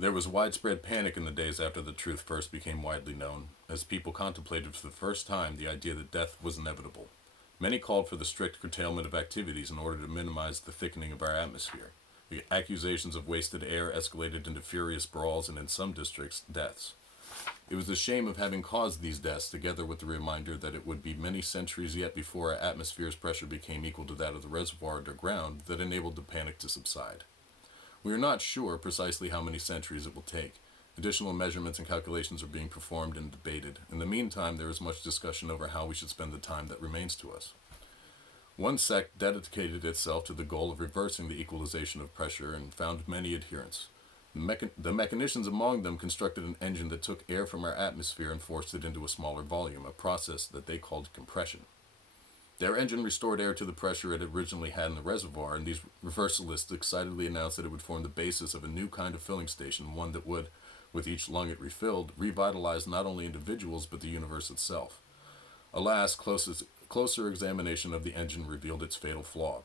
There was widespread panic in the days after the truth first became widely known, as people contemplated for the first time the idea that death was inevitable. Many called for the strict curtailment of activities in order to minimize the thickening of our atmosphere. The accusations of wasted air escalated into furious brawls and, in some districts, deaths. It was the shame of having caused these deaths, together with the reminder that it would be many centuries yet before our atmosphere's pressure became equal to that of the reservoir underground, that enabled the panic to subside. We are not sure precisely how many centuries it will take. Additional measurements and calculations are being performed and debated. In the meantime, there is much discussion over how we should spend the time that remains to us. One sect dedicated itself to the goal of reversing the equalization of pressure and found many adherents. The mechanicians among them constructed an engine that took air from our atmosphere and forced it into a smaller volume, a process that they called compression. Their engine restored air to the pressure it originally had in the reservoir, and these reversalists excitedly announced that it would form the basis of a new kind of filling station, one that would, with each lung it refilled, revitalize not only individuals but the universe itself. Alas, closer examination of the engine revealed its fatal flaw.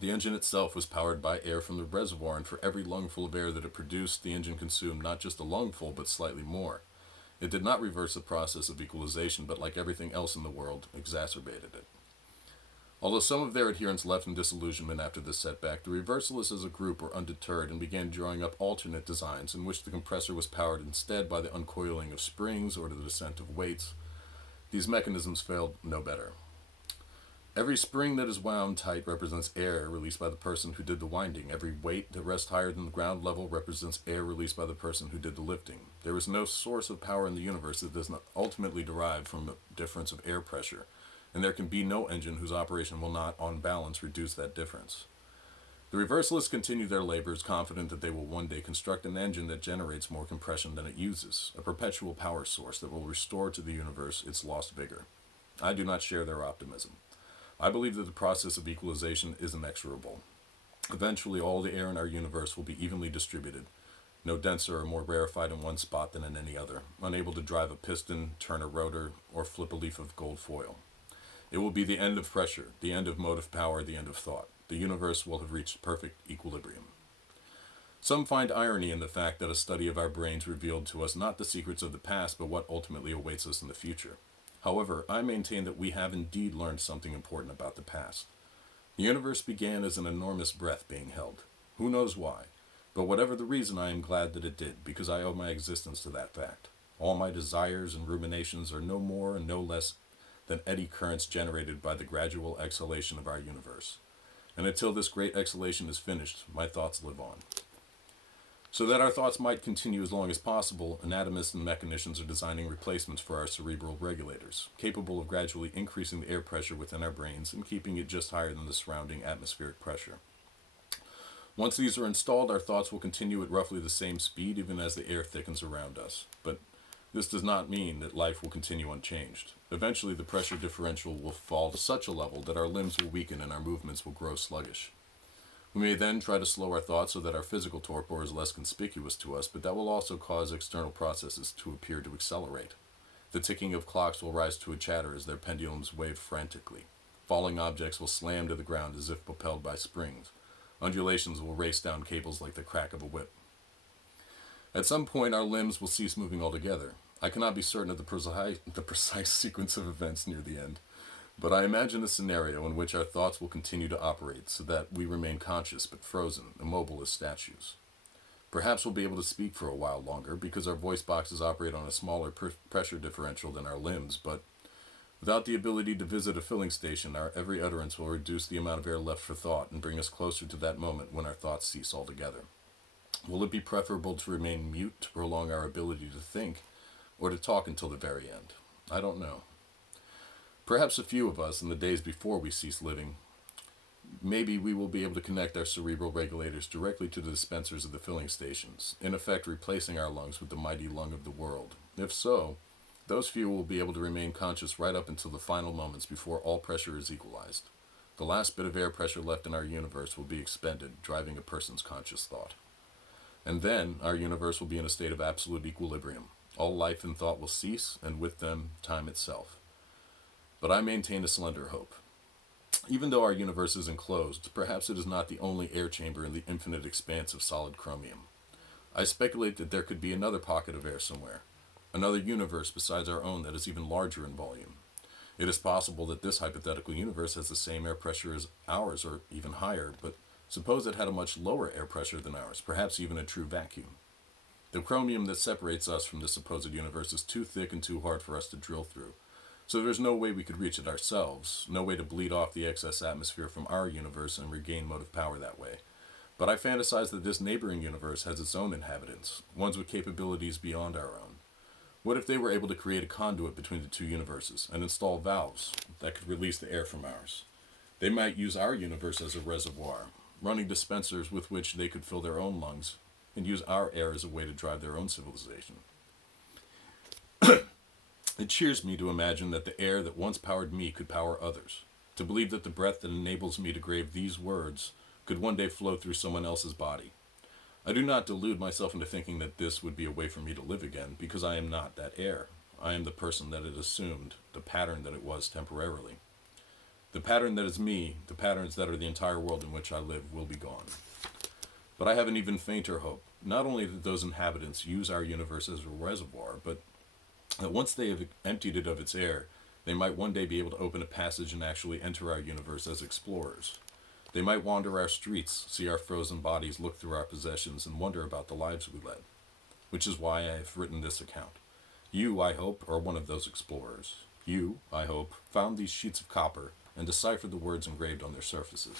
The engine itself was powered by air from the reservoir, and for every lungful of air that it produced, the engine consumed not just a lungful, but slightly more. It did not reverse the process of equalization, but like everything else in the world, exacerbated it. Although some of their adherents left in disillusionment after this setback, the reversalists as a group were undeterred and began drawing up alternate designs in which the compressor was powered instead by the uncoiling of springs or the descent of weights. These mechanisms failed no better. Every spring that is wound tight represents air released by the person who did the winding. Every weight that rests higher than the ground level represents air released by the person who did the lifting. There is no source of power in the universe that does not ultimately derive from a difference of air pressure, and there can be no engine whose operation will not, on balance, reduce that difference. The reversalists continue their labors, confident that they will one day construct an engine that generates more compression than it uses, a perpetual power source that will restore to the universe its lost vigor. I do not share their optimism. I believe that the process of equalization is inexorable. Eventually, all the air in our universe will be evenly distributed, no denser or more rarefied in one spot than in any other, unable to drive a piston, turn a rotor, or flip a leaf of gold foil. It will be the end of pressure, the end of motive power, the end of thought. The universe will have reached perfect equilibrium. Some find irony in the fact that a study of our brains revealed to us not the secrets of the past, but what ultimately awaits us in the future. However, I maintain that we have indeed learned something important about the past. The universe began as an enormous breath being held. Who knows why? But whatever the reason, I am glad that it did, because I owe my existence to that fact. All my desires and ruminations are no more and no less than eddy currents generated by the gradual exhalation of our universe. And until this great exhalation is finished, my thoughts live on. So that our thoughts might continue as long as possible, anatomists and mechanicians are designing replacements for our cerebral regulators, capable of gradually increasing the air pressure within our brains and keeping it just higher than the surrounding atmospheric pressure. Once these are installed, our thoughts will continue at roughly the same speed even as the air thickens around us. But this does not mean that life will continue unchanged. Eventually, the pressure differential will fall to such a level that our limbs will weaken and our movements will grow sluggish. We may then try to slow our thoughts so that our physical torpor is less conspicuous to us, but that will also cause external processes to appear to accelerate. The ticking of clocks will rise to a chatter as their pendulums wave frantically. Falling objects will slam to the ground as if propelled by springs. Undulations will race down cables like the crack of a whip. At some point, our limbs will cease moving altogether. I cannot be certain of the precise sequence of events near the end. But I imagine a scenario in which our thoughts will continue to operate so that we remain conscious but frozen, immobile as statues. Perhaps we'll be able to speak for a while longer because our voice boxes operate on a smaller pressure differential than our limbs, but without the ability to visit a filling station, our every utterance will reduce the amount of air left for thought and bring us closer to that moment when our thoughts cease altogether. Will it be preferable to remain mute to prolong our ability to think, or to talk until the very end? I don't know. Perhaps a few of us, in the days before we cease living, maybe we will be able to connect our cerebral regulators directly to the dispensers of the filling stations, in effect replacing our lungs with the mighty lung of the world. If so, those few will be able to remain conscious right up until the final moments before all pressure is equalized. The last bit of air pressure left in our universe will be expended, driving a person's conscious thought. And then our universe will be in a state of absolute equilibrium. All life and thought will cease, and with them, time itself. But I maintain a slender hope. Even though our universe is enclosed, perhaps it is not the only air chamber in the infinite expanse of solid chromium. I speculate that there could be another pocket of air somewhere, another universe besides our own that is even larger in volume. It is possible that this hypothetical universe has the same air pressure as ours, or even higher, but suppose it had a much lower air pressure than ours, perhaps even a true vacuum. The chromium that separates us from this supposed universe is too thick and too hard for us to drill through, so there's no way we could reach it ourselves, no way to bleed off the excess atmosphere from our universe and regain motive power that way. But I fantasize that this neighboring universe has its own inhabitants, ones with capabilities beyond our own. What if they were able to create a conduit between the two universes and install valves that could release the air from ours? They might use our universe as a reservoir, running dispensers with which they could fill their own lungs and use our air as a way to drive their own civilization. It cheers me to imagine that the air that once powered me could power others, to believe that the breath that enables me to grave these words could one day flow through someone else's body. I do not delude myself into thinking that this would be a way for me to live again, because I am not that air. I am the person that it assumed, the pattern that it was temporarily. The pattern that is me, the patterns that are the entire world in which I live, will be gone. But I have an even fainter hope, not only that those inhabitants use our universe as a reservoir, but that once they have emptied it of its air, they might one day be able to open a passage and actually enter our universe as explorers. They might wander our streets, see our frozen bodies, look through our possessions, and wonder about the lives we led. Which is why I have written this account. You, I hope, are one of those explorers. You, I hope, found these sheets of copper and deciphered the words engraved on their surfaces.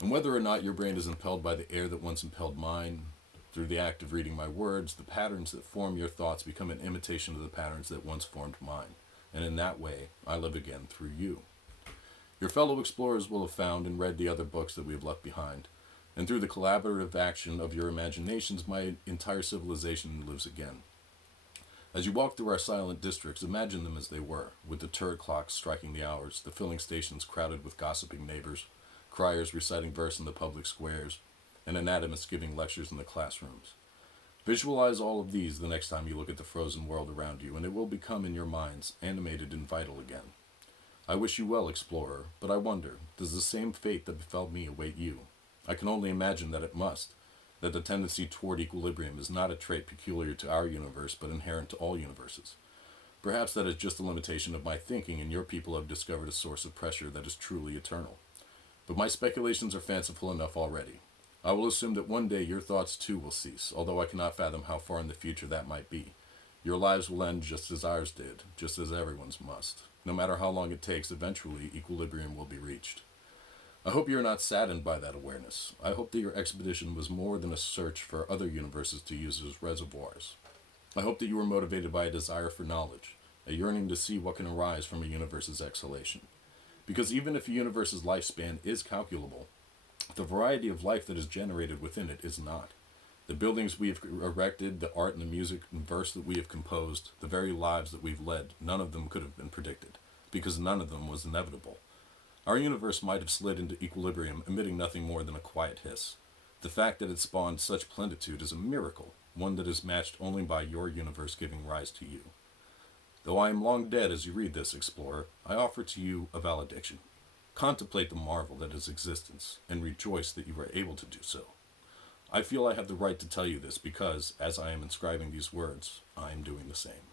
And whether or not your brain is impelled by the air that once impelled mine, through the act of reading my words, the patterns that form your thoughts become an imitation of the patterns that once formed mine. And in that way, I live again through you. Your fellow explorers will have found and read the other books that we have left behind, and through the collaborative action of your imaginations, my entire civilization lives again. As you walk through our silent districts, imagine them as they were, with the turret clocks striking the hours, the filling stations crowded with gossiping neighbors, criers reciting verse in the public squares, and anatomists giving lectures in the classrooms. Visualize all of these the next time you look at the frozen world around you, and it will become in your minds animated and vital again. I wish you well, explorer, but I wonder, does the same fate that befell me await you? I can only imagine that it must, that the tendency toward equilibrium is not a trait peculiar to our universe, but inherent to all universes. Perhaps that is just a limitation of my thinking, and your people have discovered a source of pressure that is truly eternal. But my speculations are fanciful enough already. I will assume that one day your thoughts too will cease, although I cannot fathom how far in the future that might be. Your lives will end just as ours did, just as everyone's must. No matter how long it takes, eventually equilibrium will be reached. I hope you are not saddened by that awareness. I hope that your expedition was more than a search for other universes to use as reservoirs. I hope that you were motivated by a desire for knowledge, a yearning to see what can arise from a universe's exhalation. Because even if a universe's lifespan is calculable, the variety of life that is generated within it is not. The buildings we have erected, the art and the music and verse that we have composed, the very lives that we've led, none of them could have been predicted, because none of them was inevitable. Our universe might have slid into equilibrium, emitting nothing more than a quiet hiss. The fact that it spawned such plenitude is a miracle, one that is matched only by your universe giving rise to you. Though I am long dead as you read this, explorer, I offer to you a valediction. Contemplate the marvel that is existence, and rejoice that you are able to do so. I feel I have the right to tell you this because, as I am inscribing these words, I am doing the same.